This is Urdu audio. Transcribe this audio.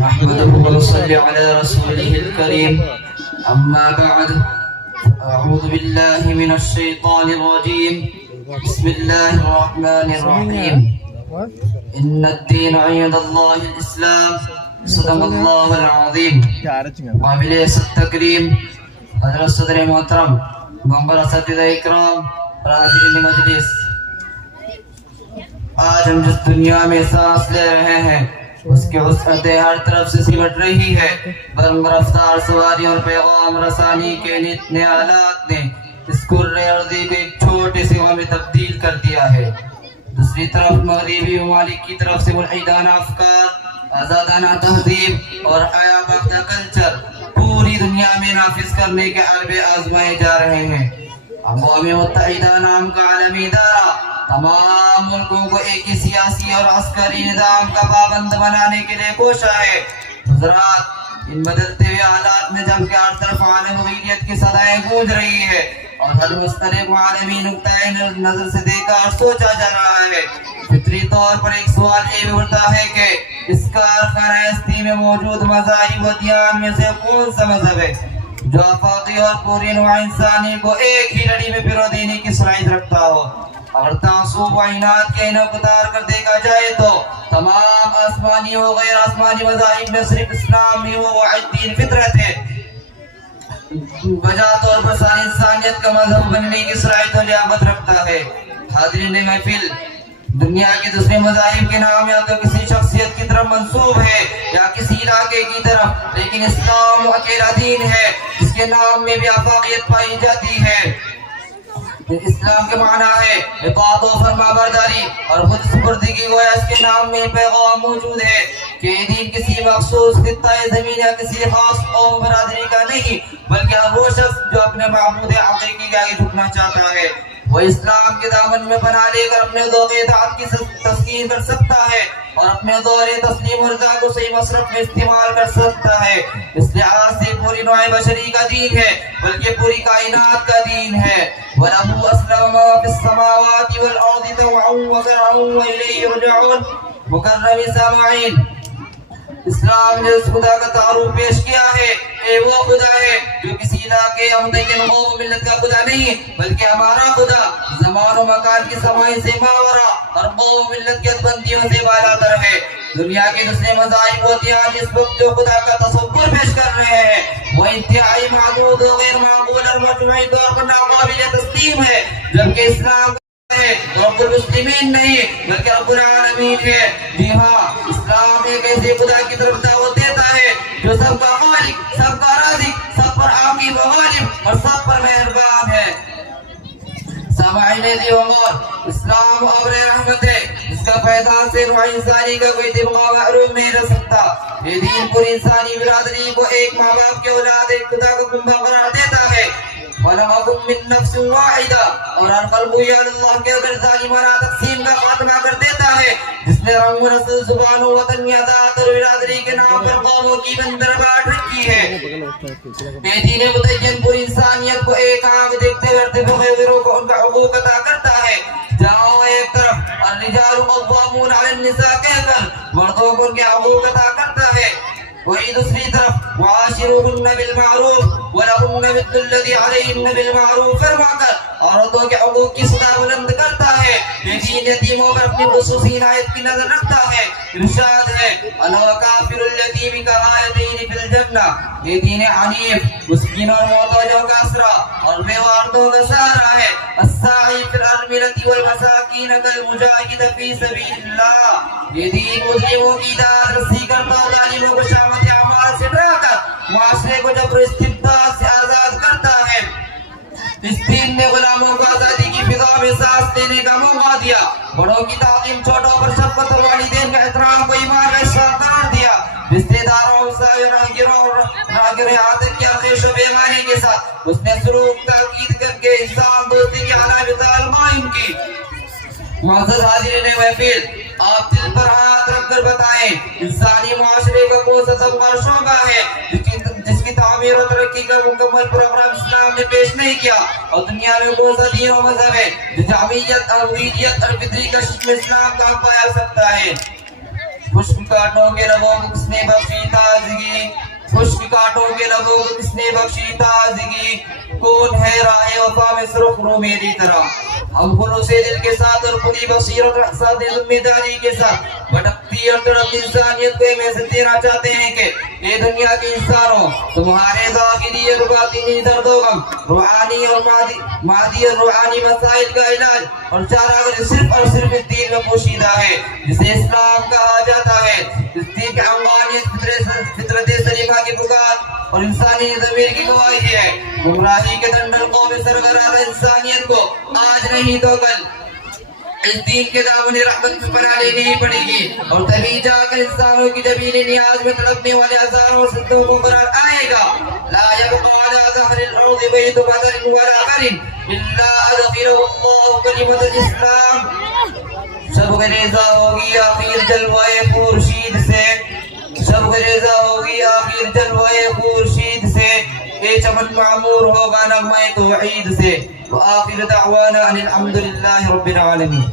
نحمده ونصلي على رسوله الكريم أما بعد أعوذ بالله من الشيطان الرجيم بسم الله الرحمن الرحيم إن الدين عند الله الإسلام صدق الله العظيم قابل التكريم حضرت صدر محترم ممبر اساتذہ اکرام حاضرین مجلس، آج ہم جس دنیا میں سانس لے رہے ہیں اس کی وسعتیں ہر طرف سے سمٹ رہی ہے۔ برم رفتار سواری اور پیغام رسانی کے نئے آلات نے اس کرۂ ارضی کو ایک چھوٹے سے میں تبدیل کر دیا ہے۔ دوسری طرف مغربی ممالک کی طرف سے ملحدانہ افکار، آزادانہ تہذیب اور حیا باختہ کلچر پوری دنیا میں نافذ کرنے کے حربے آزمائے جا رہے ہیں۔ اقوام متحدہ نام کا عالمی ادارہ تمام ملکوں کو ایک ہی سیاسی اور عسکری نظام کا پابند بنانے کے لیے کوشاں ہے۔ حضرات، ان بدلتے ہوئے حالات میں جبکہ ہر طرف عالم وحیدیت کی صدائیں گونج رہی ہے اور ہر مسئلے کو عالمی نقطۂ نظر سے دیکھا اور سوچا جا رہا ہے، فطری طور پر ایک سوال یہ بھی اٹھتا ہے کہ اس کارخانہ ہستی میں موجود مذاہب و ادیان میں سے کون سا مذہب ہے جو آفاقی اور پوری نوع انسانی کو ایک ہی لڑی میں پیرو دینے کی صلاحیت رکھتا ہو؟ اگر تعصب و عناد کے انحصار کر دیکھا جائے تو تمام آسمانی و غیر آسمانی مذاہب میں صرف اسلام ہی وہ واحد دین فطرت ہے بجا طور پر ساری انسانیت کا مذہب بننے کی صلاحیت و لیاقت رکھتا ہے۔ حاضرین محفل، دنیا کے دوسرے مذاہب کے نام یا تو کسی شخصیت کی طرف منسوب ہے یا کسی علاقے کی طرف، لیکن اسلام اکیلا دین ہے جس کے نام میں بھی آفاقیت پائی جاتی ہے۔ اسلام کے معنی ہے اطاعت و فرما برداری اور خود سپردگی، گویا اس کے نام میں پیغام موجود ہے کہ یہ دین کسی مخصوص خطہ زمین یا کسی خاص قوم برادری کا نہیں، بلکہ وہ شخص جو اپنے معبود حقیقی کے آگے جھکنا چاہتا ہے وہ اسلام کے دامن میں بنا لے کر اپنے ذوق اطاعت کی تسکین کر سکتا ہے اور اپنے دور تسلیم و رضا کو صحیح مصرف میں استعمال کر سکتا ہے۔ اس لحاظ سے پوری نوع بشری کا دین ہے، بلکہ پوری کائنات کا دین ہے۔ وَلَهُ أَسْلَمَ مَا فِي السَّمَاوَاتِ وَالْأَرْضِ طَوْعًا وَكَرْهًا وَإِلَيْهِ يُرْجَعُونَ۔ مکرم سامعین، اسلام نے اس خدا کا تعارف پیش کیا ہے، اے وہ خدا ہے جو کسی علاقے ہمدین قوم و ملت کا خدا نہیں بلکہ ہمارا خدا زمان و مکان کی سمائی سے ماورا اور قوم و ملت کی حدبندیوں سے بالاتر ہے۔ دنیا کے دوسرے مذاہب و ادیان اس وقت جو خدا کا تصور پیش کر رہے ہیں وہ انتہائی معدود و غیر معقول اور مجموعی طور پر ناقابل تسلیم ہے، جبکہ اسلام رب المسلمین نہیں بلکہ رب العالمین ہے۔ جی ہاں، اسلام ایک ایسے خدا کی طرف دعوت دیتا ہے جو سب کا خالق، سب کا رازق، سب پر عاقب و غالب اور سب پر مہربان ہے۔ سامعین عزیز و غور، اسلام ابر رحمت ہے، اس کا پیدا سے روح انسانی کا کوئی طبقہ محروم نہیں رہ سکتا۔ یہ دین پوری انسانی برادری کو ایک ماں باپ کے اولاد ایک خدا کا کنبہ قرار دیتا ہے۔ خلقکم من نفس واحدہ، اور ہر قلب اللہ کے اگر ظالمانہ تقسیم کا خاتمہ کر دیتا ہے، جس نے رنگ و نسل، زبان و وطن، ذات اور برادری کے نام پر قوموں کی بندر بانٹ رکھی ہے۔ یہ دین متعین پوری انسانیت کو ایک آنکھ دیکھتے کرتے بغیروں کو ان کا حقوق عطا کرتا ہے۔ جہاں وہ ایک طرف الرجال قوامون علی النساء کہہ کر مردوں کو ان کے حقوق عطا کرتا ہے، وہی دوسری طرف وعاشروہن بالمعروف ولہن مثل الذی علیہن بالمعروف فرما کر عورتوں کے حقوق کی صدا بلند کرتا ہے۔ یہ دین یتیموں پر اپنی خصوصی عنایت کی نظر رکھتا ہے۔ ارشاد ہے الوکافر الیتیم کغایتین فی الجنہ، یہ دین حنیف مسکین اور محتاجوں کا آسرا اور بیوہ عورتوں کا سہارا ہے۔ الساعی فی الارملۃ والمساکین کالمجاہد فی سبیل اللہ، یہ دین مظلوموں کی داد رسی کرتا اور ظالموں کو شامت اعمال سے ڈرا کر معاشرے کو جبر و استبداد سے آزاد کرتا ہے۔ اس دین نے غلاموں کو آزادی کی فضا میں سانس لینے کا موقع دیا، بڑوں کی تعظیم، چھوٹوں پر شفقت اور والدین کا احترام کو ایمان کا حصہ قرار دیا، رشتے داروں، ہمسایوں، راہگیروں عادت کی خیش و پیمانے کے ساتھ اس نے سلوک تاکید کر کے انسان دوستی کی اعلیٰ مثال قائم کی۔ معزز حاضرین محفل، آپ دل پر ہاتھ رکھ کر بتائیں انسانی معاشرے کا کون سا طبقہ شعبہ ہے جس کی تعمیر و ترقی کا مکمل پروگرام اسلام نے پیش نہیں کیا، اور دنیا میں کون سا دین و مذہب ہے جو جامعیت اور وحیدیت اور فطری کشش میں اسلام کا پایا سکتا ہے۔ خشک کاٹوں کے رگوں کو کس نے بخشی تھا خشک کانٹوں کے لبوں کو کس نے بخشی تازگی؟ کون ہے راہ وفا میں سرخ رو میری طرح؟ ہم خلوص دل کے ساتھ اور کھلی بصیرت اور ساتھ ذمہ داری کے ساتھ بھٹکتی اور تڑپتی انسانیت کو میسج دینا چاہتے ہیں کہ اے دنیا کے انسانوں، تمہارے ظاہری اور باطنی درد و غم، روحانی اور مادی اور روحانی مسائل کا علاج اور چارہ صرف اور صرف اس دین میں پوشیدہ ہے جسے اسلام کہا جاتا ہے۔ اس دین کی عنوانیت فطرت سلیمہ کی پکار اور انسانی ضمیر کی گواہی ہے۔ گمراہی کے دنڈل قوم سرگرم انسانیت کو آج نہیں تو کل اس دین کے دامن رحمت میں پناہ لینی ہی پڑے گی، اور تبھی جا کر انسانوں کی جبین نیاز میں تڑپنے والے ہزاروں اور صدوں کو قرار آئے گا۔ لا يبقى على ظهر الارض بيت بدر ولا بر الا ادخله الله كلمة الاسلام۔ سب ریزہ ہوگی آخر جلوہ خورشید سے، سب ریزہ ہوگی آخر جلوہ خورشید سے، اے چمن معمور ہوگا نغمہ توحید سے۔ وآخر دعوانا ان الحمد للہ رب العالمین۔